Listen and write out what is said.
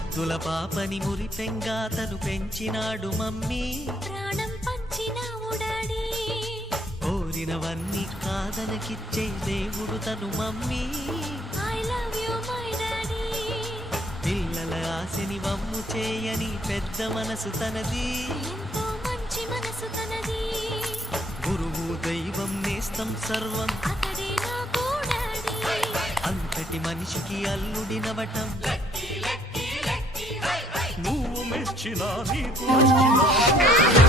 ముద్దుల పాపని మురిపెంగా తను పెంచినాడు మమ్మీ, ప్రాణం పంచినావు డాడీ. కోరినవన్నీ కాదనకిచ్చే దేవుడు తను mummy, I love you my daddy. పిల్లల ఆశని వమ్ము చేయని పెద్ద మనసు తనది, ఎంతో మంచి మనసు తనది. గురువు దైవం నేస్తం సర్వం అతడే నాకు డాడీ. అంతటి మనిషికి అల్లుడినవటం నువ్వు మెచ్చినా నీకు నచ్చినా